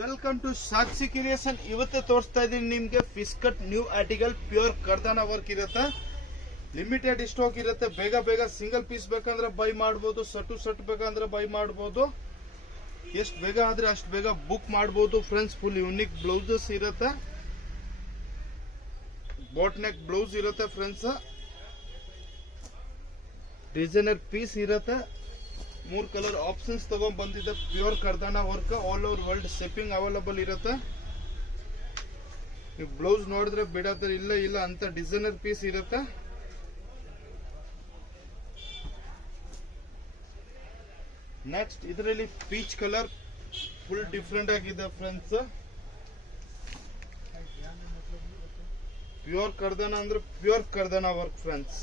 Welcome to Sakshi creation. ಇವತ್ತೇ ತೋರಿಸ್ತಾ ಇದೀನಿ ನಿಮ್ಗೆ fish cut new article pure kardana work ಇರುತ್ತೆ. ಲಿಮಿಟೆಡ್ ಸ್ಟಾಕ್ ಇರುತ್ತೆ. ಬೇಗ ಬೇಗ ಸಿಂಗಲ್ ಪೀಸ್ ಬೇಕಂದ್ರೆ ಬೈ ಮಾಡಬಹುದು, ಸಟ್ ಬೇಕಂದ್ರೆ ಬೈ ಮಾಡಬಹುದು. ಎಷ್ಟು ಬೇಗ ಆದ್ರೆ ಅಷ್ಟು ಬೇಗ ಬುಕ್ ಮಾಡಬಹುದು ಫ್ರೆಂಡ್ಸ್. ಫುಲ್ ಯೂನಿಕ್ ಬ್ಲೌಸಸ್ ಇರುತ್ತೆ, ಬೋಟ್ ನೆಕ್ ಬ್ಲೌಸ್ ಇರುತ್ತೆ ಫ್ರೆಂಡ್ಸ್. ಡಿಸೈನರ್ ಪೀಸ್ ಇರುತ್ತೆ. 3 ಕಲರ್ ಆಪ್ಷನ್ಸ್ ತಗೊಂಡ್ ಬಂದಿದೆ. Pure kardana work, all over world shipping available ಇರುತ್ತೆ. ನೀವು ಬ್ಲೌಸ್ ನೋಡಿದ್ರೆ ಬಿಡತ್ತಾರೆ ಇಲ್ಲ ಅಂತ ಡಿಸೈನರ್ ಪೀಸ್ ಇರುತ್ತೆ. ನೆಕ್ಸ್ಟ್ ಇದರಲ್ಲಿ ಪೀಚ್ ಕಲರ್ ಫುಲ್ ಡಿಫ್ರೆಂಟ್ ಆಗಿದೆ ಫ್ರೆಂಡ್ಸ್. ಪ್ಯೂರ್ ಕರ್ದಾನ ಅಂದ್ರೆ ಪ್ಯೂರ್ ಕರ್ದಾನ ವರ್ಕ್ ಫ್ರೆಂಡ್ಸ್.